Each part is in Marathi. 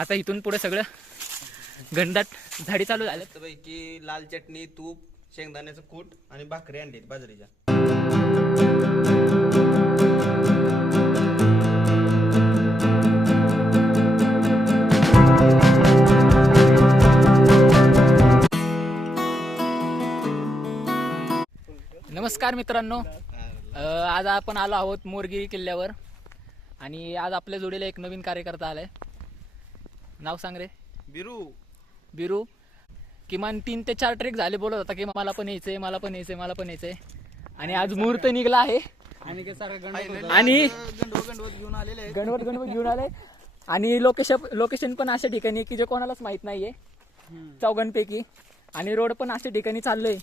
आता इथून पुढे सगळं घनदाट झाडी चालू झालं. पैकी लाल चटणी तूप शेंगदाण्याचं कूट आणि भाकरी आणली बाजरीच्या. नमस्कार मित्रांनो. आज आपण आलो आहोत मोरगिरी किल्ल्यावर आणि आज आपल्या जोडीला एक नवीन कार्यकर्ता आलाय. नाव सांग रे. बिरू. बिरू. किमान तीन ते चार ट्रेक झाले बोलत होता की मला पण यायचंय मला पण यायचंय मला पण यायचंय. आणि आज मुहूर्त निघला आहे. आणि काय सारखं गंड आणि गंडवत गंडवत घेऊन आलेले आहेत. गणवत गणवत घेऊन आले. आणि लोकेशन लोकेशन पण अशा ठिकाणी की जे कोणालाच माहीत नाहीये. चौघांपैकी. आणि रोड पण अशा ठिकाणी चाललोय.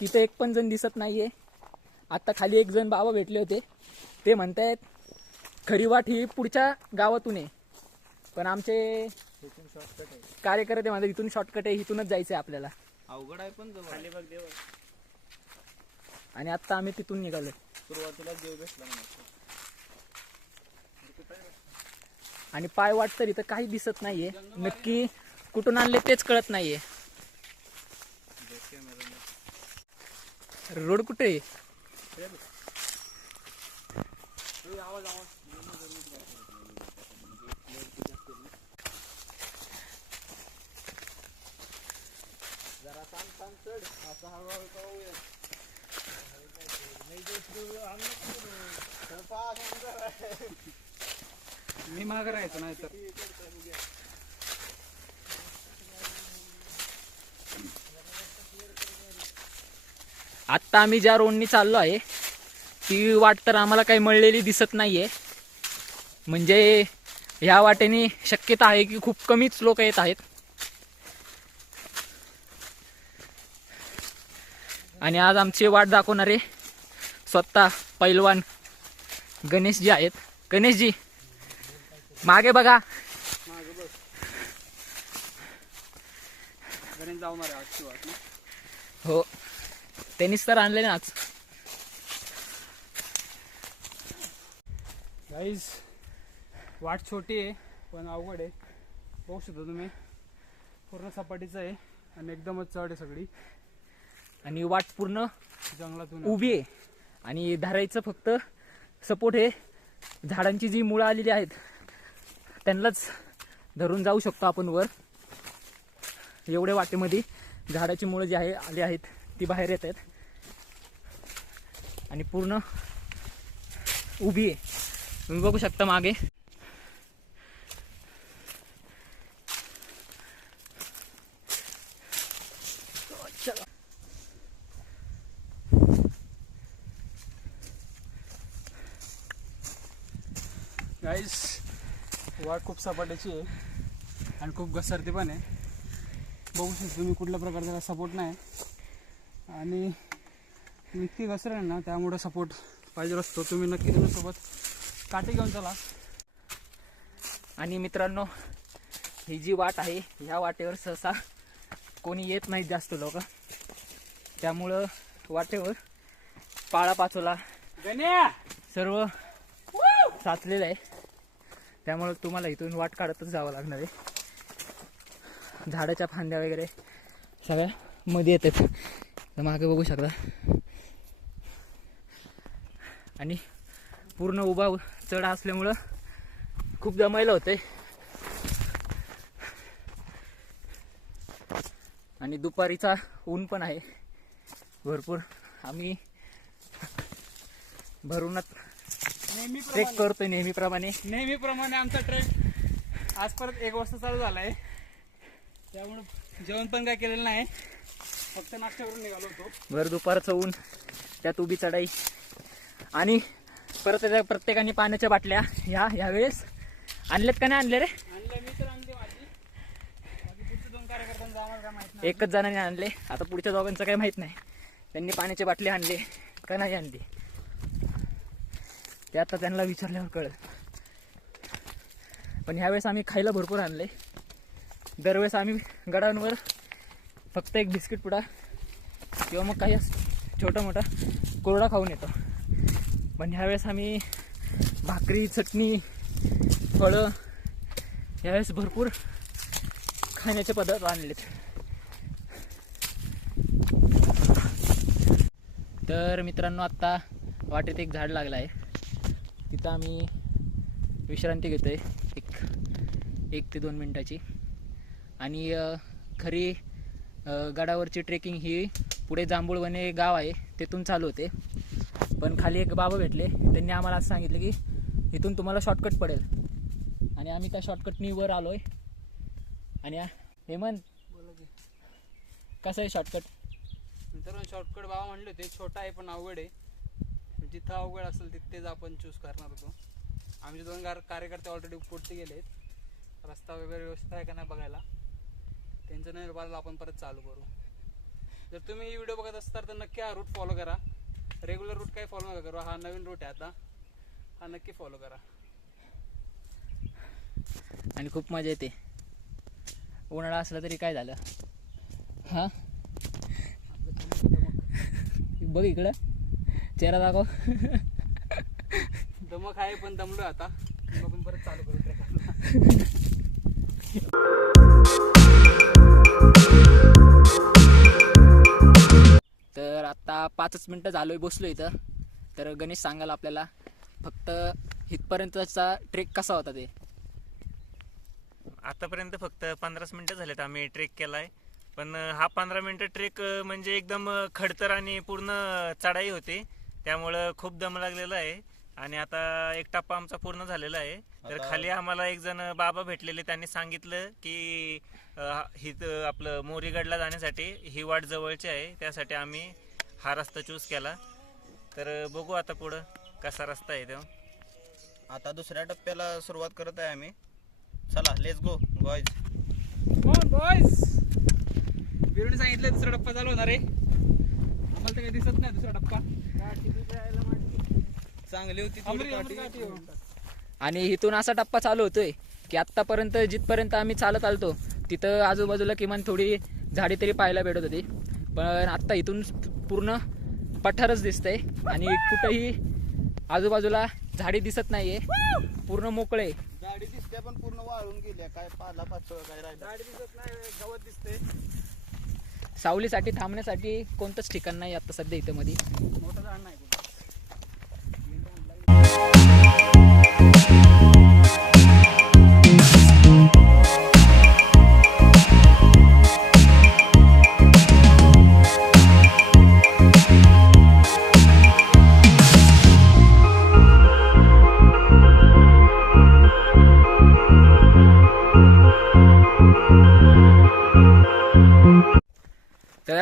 तिथे एक पण जण दिसत नाहीये. आता खाली एक जण बाबा भेटले होते. ते म्हणतायत खरी वाट ही पुढच्या गावातून आहे. पण आमचे कार्यकर्ते म्हणतात इथून शॉर्टकट आहे इथूनच जायचंय आपल्याला. अवघड आहे पण जवळ. खाली बघ देव आणि आता आम्ही तिथून निघालोय. सुरुवातीला देव भेटला आणि पाय वाट तर इथं काही दिसत नाहीये. नक्की कुठून आणले तेच कळत नाहीये. रोड कुठे आहे मी माग राहायचो नाही तर. आत्ता आम्ही ज्या रोडनी चाललो आहे ती वाट तर आम्हाला काही मळलेली दिसत नाहीये. म्हणजे ह्या वाटेने शक्यता आहे की खूप कमीच लोक येत आहेत. आणि आज आमची वाट दाखवणारे स्वतः पैलवान गणेशजी आहेत. गणेशजी मागे बघा. हो त्यांनीच तर आणले ना आज. गाईज वाट छोटी आहे पण अवघड आहे. बघू शकता तुम्ही. पूर्ण सपाटीचं आहे आणि एकदमच चढ आहे सगळी. आणि वाट पूर्ण जंगलातून. उभी आहे. आणि धरायचं फक्त सपोर्ट हे झाडांची जी मुळं आलेली आहेत त्यांनाच धरून जाऊ शकतो आपण वर. एवढ्या वाटेमध्ये झाडाची मुळं जी आहे आली आहेत ती बाहेर येत आहेत. आणि पूर्ण उभी आहे. तुम्ही बघू शकता मागे. गाईज वाट खूप सपाटीची आहे आणि खूप घसरती पण आहे. बघू शकता तुम्ही कुठल्या प्रकारचा सपोर्ट नाही आणि इतकी घसरण आहे ना त्यामुळे सपोर्ट पाहिजे असतो. तुम्ही नक्की तुमच्यासोबत काठी घेऊन चला. आणि मित्रांनो ही जी वाट आहे ह्या वाटेवर सहसा कोणी येत नाहीत जास्त लोक. त्यामुळं वाटेवर पाळा पाचोला गण्या! सर्व साचलेलं आहे. त्यामुळं तुम्हाला इथून वाट काढतच जावं लागणार आहे. झाडाच्या फांद्या वगैरे सगळ्या मध्ये येतात. तर मागे बघू शकता. आणि पूर्ण उभा चढ असल्यामुळं खूप जमायला होतंय. आणि दुपारीचा ऊन पण आहे. भरपूर. आम्ही भरूनच ट्रेक करतोय नेहमीप्रमाणे. नेहमीप्रमाणे आमचा ट्रेक आज परत एक वाजता चालू झाला आहे त्यामुळं जेवण पण काय केलेलं नाही. फक्त नाश्त्यावरून निघालो होतो. भर दुपारचं ऊन त्यात उभी चढाई. आणि परत त्याच्या प्रत्येकाने पाण्याच्या बाटल्या ह्या ह्यावेळेस आणल्यात का नाही आणले रे? आणलं मी तर आणली माझी. बाकी पुढचे दोन कार्यकर्त्यांचं आम्हाला काय माहीत नाही. एकच जणांनी आणले. आता पुढच्या दोघांचं काही माहीत नाही. त्यांनी पाण्याची बाटली आणली का नाही आणली? ते आता त्यांना विचारल्यावर कळत पण ह्यावेळेस आम्ही खायला भरपूर आणले. दरवेळेस आम्ही गडांवर फक्त एक बिस्किट पुडा किंवा मग काही छोटा मोठा कोरडा खाऊन येतो. पण ह्यावेळेस आम्ही भाकरी चटणी फळं यावेळेस भरपूर खाण्याचे पदार्थ आणलेत. तर मित्रांनो आत्ता वाटेत एक झाड लागलं आहे तिथं आम्ही विश्रांती घेतो आहे एक एक ते दोन मिनटाची. आणि खरी गडावरची ट्रेकिंग ही पुढे जांभूळवणे गाव आहे. तेथून चालू होते. पण खाली एक बाबा भेटले. त्यांनी आम्हाला असं सांगितलं की इथून तुम्हाला शॉर्टकट पडेल. आणि आम्ही त्या शॉर्टकटनी वर आलो आहे आणि हेमंत कसं आहे शॉर्टकट मित्रांनो शॉर्टकट बाबा म्हणले होते छोटा आहे पण अवघड आहे. जिथं अवघड असेल तिथेच आपण चूज करणार होतो. आमचे दोन कार कार्यकर्ते ऑलरेडी पुढचे गेले आहेत. रस्ता वगैरे व्यवस्थित आहे का नाही बघायला. त्यांचं नाही बघायला आपण परत चालू करू. जर तुम्ही ही व्हिडिओ बघत असताल तर नक्की हा रूट फॉलो करा. रेग्युलर रूट काही फॉलो नका करू. हा नवीन रूट आहे आता. हा नक्की फॉलो करा. आणि खूप मजा येते. उन्हाळा असला तरी काय झालं? हा? बघ इकडं. चेहरा दाखव. दमक आहे पण दमलो आता. आपण परत चालू करू तर आता पाचच मिनटं झालोय बसलो इथं. तर गणेश सांगाल आपल्याला फक्त इथपर्यंतचा ट्रेक कसा होता ते? आतापर्यंत फक्त पंधराच मिनटं झालेत आम्ही ट्रेक केलाय. पण हा पंधरा मिनटं ट्रेक म्हणजे एकदम खडतर आणि पूर्ण चढाई होती. त्यामुळं खूप दम लागलेला आहे. आणि आता एक टप्पा आमचा पूर्ण झालेला आहे. तर खाली आम्हाला एक जण बाबा भेटलेले त्यांनी सांगितलं की अं, ही आपलं मोरीगडला जाण्यासाठी ही वाट जवळची आहे. त्यासाठी आम्ही हा रस्ता चूज केला. तर बघू आता पुढं कसा रस्ता आहे तो. आता दुसऱ्या टप्प्याला सुरुवात करत आहे आम्ही. चला लेट्स गो बॉयज बॉयज बिरुने सांगितलं दुसरा टप्पा चालू होणार आहे. आम्हाला तर काही दिसत नाही दुसरा टप्पा चांगली होती थोडी काठी. हो. आणि इथून असा टप्पा चालू होतोय की आत्तापर्यंत जिथपर्यंत आम्ही चालत आलतो तिथं आजूबाजूला किमान थोडी झाडी तरी पाहायला भेटत होती. पण आत्ता इथून पूर्ण पठारच दिसतंय आणि कुठंही आजूबाजूला झाडी दिसत नाहीये. पूर्ण मोकळे गाडी दिसते पण पूर्ण वाळून गेल्या काय पाला पाचळ काय राहिलं? गाडी दिसत नाही गवत दिसते सावलीसाठी थांबण्यासाठी कोणतंच ठिकाण नाही आता सध्या इथं मध्ये मोठं झाड नाही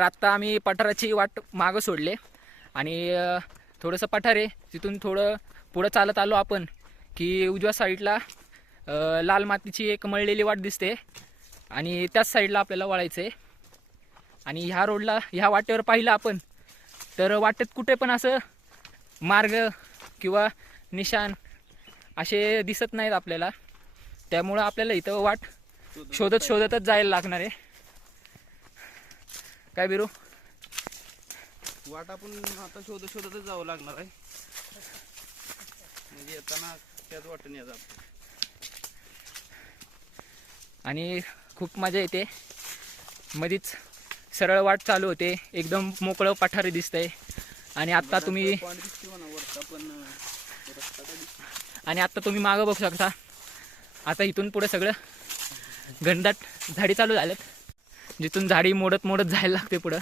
तर आत्ता आम्ही पठाराची वाट मागं सोडले. आणि थोडंसं पठार आहे. तिथून थोडं पुढं चालत आलो आपण की उजव्या साईडला लाल मातीची एक मळलेली वाट दिसते. आणि त्याच साईडला आपल्याला वळायचं आहे आणि ह्या रोडला ह्या वाटेवर पाहिलं आपण तर वाटेत कुठे पण असं मार्ग किंवा निशान असे दिसत नाहीत आपल्याला. त्यामुळं आपल्याला इथं वाट शोधत शोधतच जायला लागणार आहे. काय बिरू? वाट आपण आता शोधत शोधतच जावं लागणार आहे. म्हणजे येताना त्याच वाटेने यायचं आपण. आणि खूप मजा येते. मधीच सरळ वाट चालू होते. एकदम मोकळं पठारी दिसतंय. आणि आता तुम्ही आणि आता तुम्ही मागं बघू शकता. आता इथून पुढे सगळं घनदाट झाडी चालू झाल्यात जिथून झाडी मोडत मोडत जायला लागते पुढं.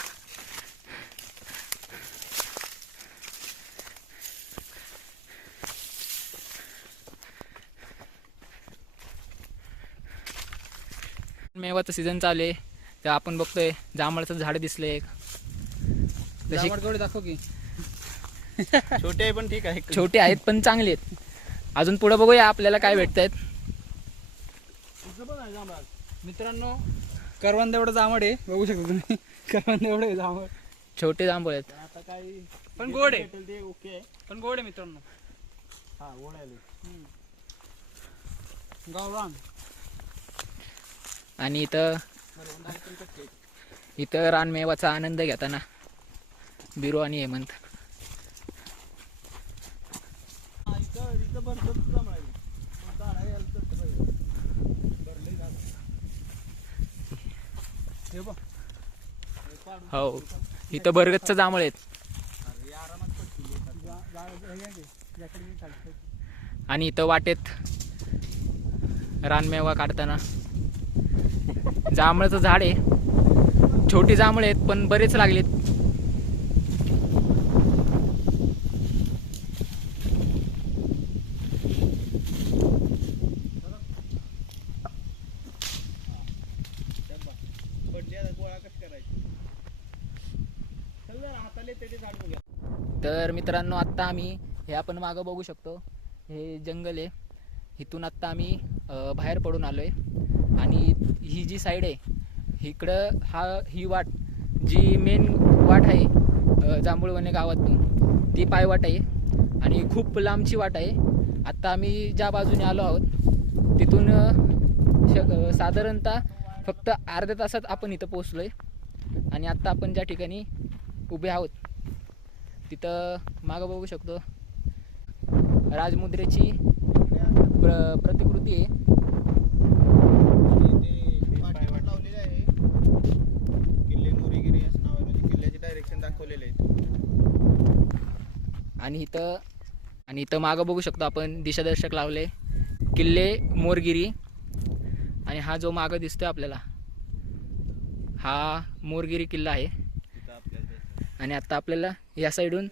मेवाचं सीझन चालू आहे. तर आपण बघतोय. जांभळाचं झाड दिसलंय. एक तशी दाखव की. छोटे आहे पण ठीक आहे. छोटे आहेत पण चांगले आहेत. अजून पुढे बघूया आपल्याला काय भेटत आहेत मित्रांनो करवंद एवढं जांभळ आहे बघू शकता तुम्ही. करवंद एवढं आहे जांभळ. छोटे जांभूळ आहेत. आता काय पण गोड आहे. भेटेल ते ओके आहे पण गोड आहे मित्रांनो. हा ओढायला गावरान आणि इथं इथं रानमेवाचा आनंद घेताना बिरू आणि हेमंत इथं इथं बरं जांभळा आहे. पण झाडं यायला तसं पाहिजे. हे बघ हो. इथं बरगतचं जांभळ आहेत. आणि इथं वाटेत रानमेवा काढताना. जांभळाचं झाड आहे. छोटी जांभळ आहेत पण बरेच लागलेत पडली आता गोळा कसं करायची चल जरा हाताले त्याचे झाड बघूया तर मित्रांनो आत्ता आम्ही हे आपण मागं बघू शकतो. हे जंगल आहे. इथून आत्ता आम्ही बाहेर पडून आलो आहे आणि ही जी साईड आहे इकडं हा ही वाट जी मेन वाट आहे जांभूळवणे गावातून ती पायवाट आहे. आणि खूप लांबची वाट आहे. आत्ता आम्ही ज्या बाजूने आलो आहोत तिथून श साधारणतः फक्त अर्ध्या तासात आपण इथं पोचलो आहे आणि आत्ता आपण ज्या ठिकाणी उभे आहोत तिथं मागं बघू शकतो. राजमुद्रेची प्र प्रतिकृती आहे. आणि ते पाठी पण लावलेली आहे. किल्ले मोरीगिरी असं नाव आहे म्हणजे किल्ल्याचे डायरेक्शन दाखवलेले आहेत आणि इथं आणि इथं मागं बघू शकतो आपण दिशादर्शक लावले. किल्ले मोरगिरी. आणि हा जो मागं दिसतोय आपल्याला हा मोरगिरी किल्ला आहे. आणि आता आपल्याला या साईडून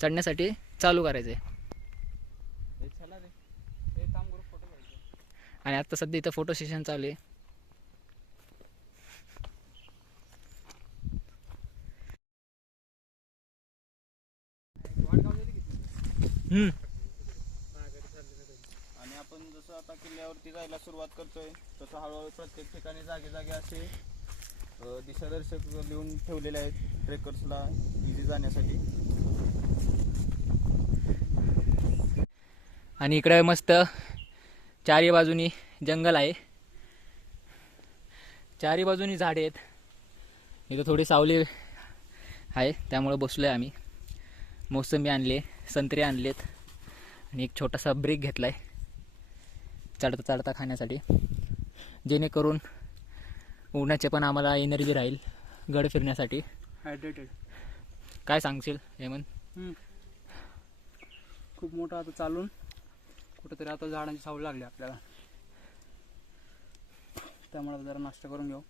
चढण्यासाठी चालू करायचं आहे आणि आता सध्या इथं फोटो सेशन चालू आहे. आणि आपण जसं आता किल्ल्यावरती जायला सुरुवात करतोय तसं हळूहळू प्रत्येक ठिकाणी जागे जागे असे अ, दिशादर्शक लिहून ठेवलेले आहेत ट्रेकर्सला इझी जाण्यासाठी. आणि इकडे मस्त चारी बाजूनी जंगल आहे. चारी बाजूनी झाडे आहेत. इथं थोडी सावली आहे त्यामुळं बसलो आहे आम्ही. मोसंबी आणले संत्रे आणलेत आणि एक छोटासा ब्रेक घेतला आहे चढता चढता खाण्यासाठी. जेणेकरून उन्हाचे पण आम्हाला एनर्जी राहील गड फिरण्यासाठी. हायड्रेटेड काय सांगशील हेमंत? खूप मोठं आता चालून कुठेतरी आता झाडांची सावली लागली आपल्याला. त्यामुळे आता जरा नाश्ता करून घेऊ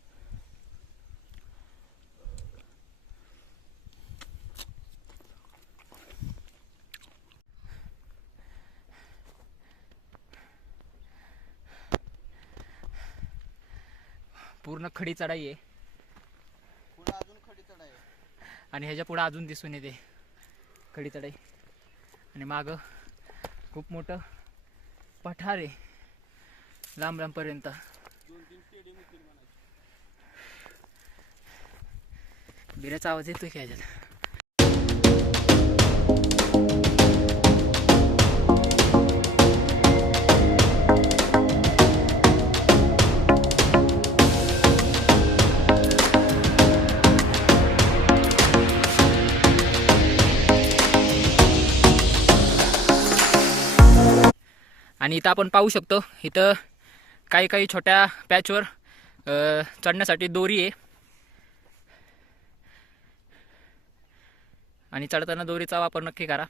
पूर्ण खडी चढाई आहे. पुढे अजून खडी चढ आहे. आणि ह्याच्या पुढं अजून दिसून येते खडी चढाई आणि मागं खूप मोठं पठार आहे. लांब लांबपर्यंत बिऱ्याचा आवाज येतोय की ह्याच्यात? इथं आपण पाहू शकतो. इथं काही काही छोट्या पॅचवर चढण्यासाठी दोरी आहे. आणि चढताना दोरीचा वापर नक्की करा.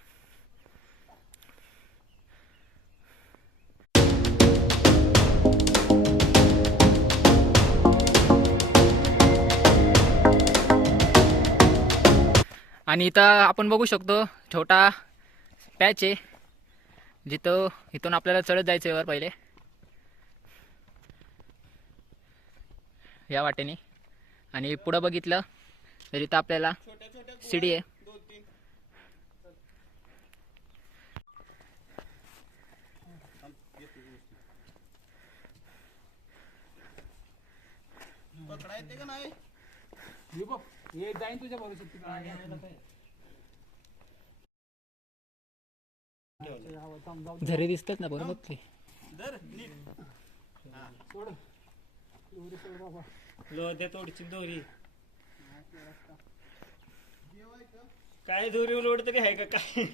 आणि इथं आपण बघू शकतो छोटा पॅच आहे. जिथं इथून आपल्याला चढत जायचं आहे वर पहिले. या वाटेने. आणि पुढं बघितलं तर इथं आपल्याला शिडी आहे. जाईन तुझ्या बरोबर तिकडे थांब, जाऊ दे. झरे दिसतात ना बरोबर ते दर लोध्या तोडची काय दोरी लोड तरी आहे का काय?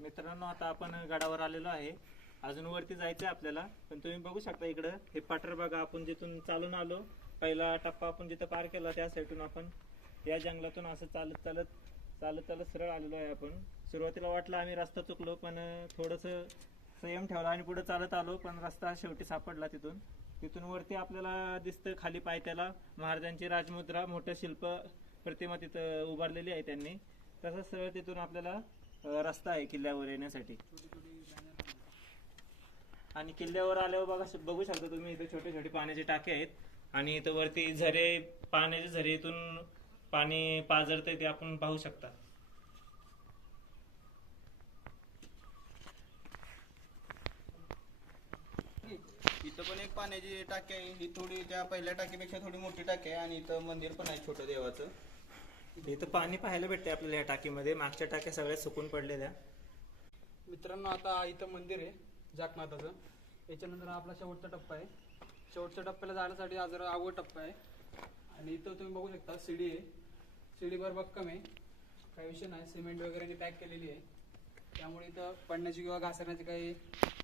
मित्रांनो आता आपण गडावर आलेलो आहे. अजून वरती जायचंय आपल्याला. पण तुम्ही बघू शकता इकडं हे पठार बघा आपण जिथून चालून आलो. पहिला टप्पा आपण जिथं पार केला त्या साईडून आपण या जंगलातून असं चालत चालत चालत चालत सरळ आलेलो आहे आपण. सुरुवातीला वाटलं आम्ही रस्ता चुकलो पण थोडस संयम ठेवला आणि पुढे चालत आलो पण रस्ता शेवटी सापडला तिथून. तिथून वरती आपल्याला दिसतं खाली पायथ्याला महाराजांची राजमुद्रा मोठं शिल्प प्रतिमा तिथं उभारलेली आहे त्यांनी. तसंच सरळ तिथून आपल्याला रस्ता आहे किल्ल्यावर येण्यासाठी. आणि किल्ल्यावर आल्यावर बघा बघू शकता तुम्ही इथे छोटे छोटे पाण्याचे टाके आहेत. आणि इथं वरती झरे पाण्याचे झरे इथून पाणी पाझरतंय ते आपण पाहू शकता. इथं पण एक पाण्याची टाकी आहे. ही थोडी त्या पहिल्या टाकीपेक्षा थोडी मोठी टाकी आहे आणि इथं मंदिर पण आहे छोटं देवाचं. इथं पाणी पाहायला भेटते आपल्याला या टाकीमध्ये. मागच्या टाक्या सगळ्या सुकून पडलेल्या. मित्रांनो आता इथं मंदिर आहे जाकनाथाचं याच्यानंतर आपला शेवटचा टप्पा आहे. शेवटच्या टप्प्याला जाण्यासाठी हा जरा अवघड टप्पा आहे. आणि इथं तुम्ही बघू शकता शिडी आहे. शिडीवर भक्कम आहे काही विषय नाही. सिमेंट वगैरे पॅक केलेली आहे. त्यामुळे इथं पडण्याची किंवा घासण्याची काही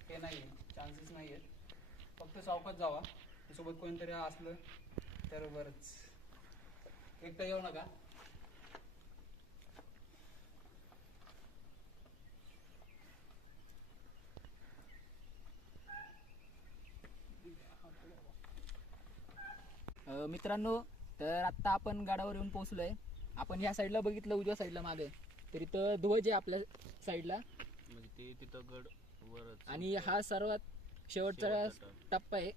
हे नाही आहे चान्सेस नाही आहेत फक्त चौकात जावा. सोबत कोणतरी असलं तर बरंच. एकटा येऊ नका. मित्रांनो तर आत्ता आपण गाडावर येऊन पोहोचलोय. आपण ह्या साईडला बघितलं उजव्या साईडला मागे. तर इथं ध्वज आहे आपल्या साईडला म्हणजे ते तिथं गड वरच. आणि हा सर्वात शेवटचा टप्पा आहे.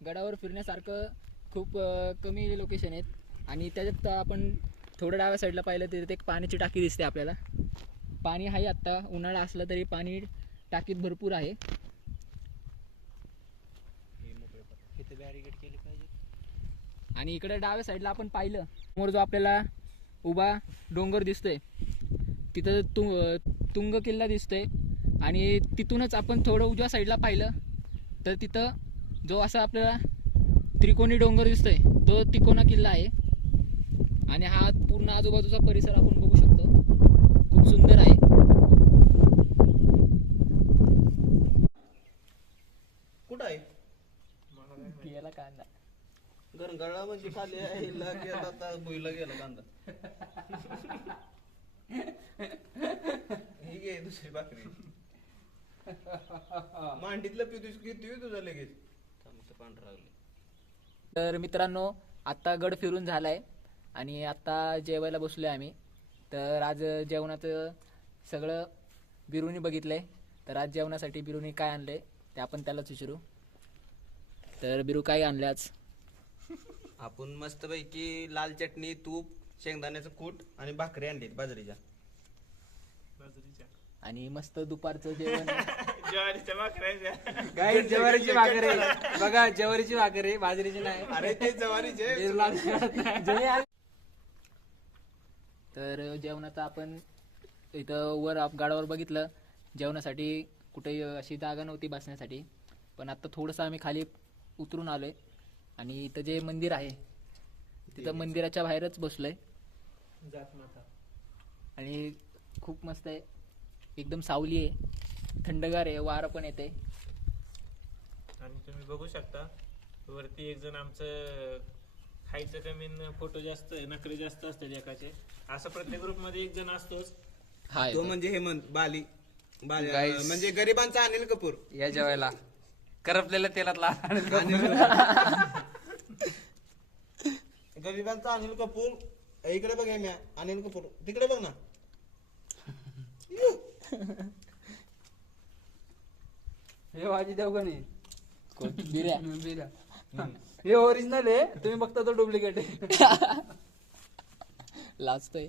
गडावर फिरण्यासारखं खूप अ, कमी लोकेशन आहेत. आणि त्याच्यात आपण थोडं डाव्या साईडला पाहिलं तर तिथे एक पाण्याची टाकी दिसते आपल्याला. पाणी आहे आत्ता. उन्हाळा असला तरी पाणी टाकीत भरपूर आहे. आणि इकडे डाव्या साईडला आपण पाहिलं समोर जो आपल्याला उभा डोंगर दिसतोय तिथं तु तुंग किल्ला दिसतोय आणि तिथूनच आपण थोडं उजव्या साईडला पाहिलं तर तिथं जो असा आपल्याला त्रिकोणी डोंगर दिसतोय तो तिकोना किल्ला आहे. आणि हा पूर्ण आजूबाजूचा परिसर आपण बघू शकतो. खूप सुंदर आहे कुठं आहे गेला कांदा गरंगाळा म्हणजे खाली आईला गेला तर भुईला गेला कांदा. ही घे दुसरी भाकरी. मांडीतलं पितूस किती तुझा लगेच. थांब, पांढरा तर मित्रांनो आत्ता गड फिरून झालाय आणि आत्ता जेवायला बसलोय आम्ही. तर आज जेवणाचं सगळं बिरुनी बघितलंय. तर आज जेवणासाठी बिरुनी काय आणलंय ते आपण त्यालाच विचारू. तर बिरू काय आणले आज? आपण मस्तपैकी लाल चटणी तूप शेंगदाण्याचं कूट आणि भाकरी आणली बाजरीच्या. आणि मस्त दुपारचं जेवण. ज्वारीच्या भाकऱ्याच्या गाई ज्वारीची भाकर. आहे बघा ज्वारीची भाकर आहे बाजरीची नाही. अरे ते जवारीचे. बिर्ला नाही. तर जेवणाचं आपण इथं वर आप- गडावर बघितलं. जेवणासाठी कुठेही अशी जागा नव्हती बसण्यासाठी. पण आता थोडंसं आम्ही खाली उतरून आलोय. आणि इथं जे मंदिर आहे तिथं मंदिराच्या बाहेरच बसलोय. आणि खूप मस्त आहे. एकदम सावली आहे. थंडगार आहे. वारं पण येते आणि तुम्ही बघू शकता वरती एक जण आमचं खायचं कमी फोटो जास्त नखरे जास्त असतात एकाचे. असं प्रत्येक ग्रुपमध्ये एक जण असतोच. हा तो म्हणजे हेमंत बाली. बाली Guys. म्हणजे गरिबांचा अनिल कपूर. या जेवायला. करपलेल्या तेलातला गरिबांचा अनिल कपूर इकडे बघ हे म्या अनिल कपूर. तिकडे बघ ना. हे नाही? बिर्या बिर्या. हे ओरिजिनल आहे तुम्ही बघता तो डुप्लिकेट आहे. लाजतोय.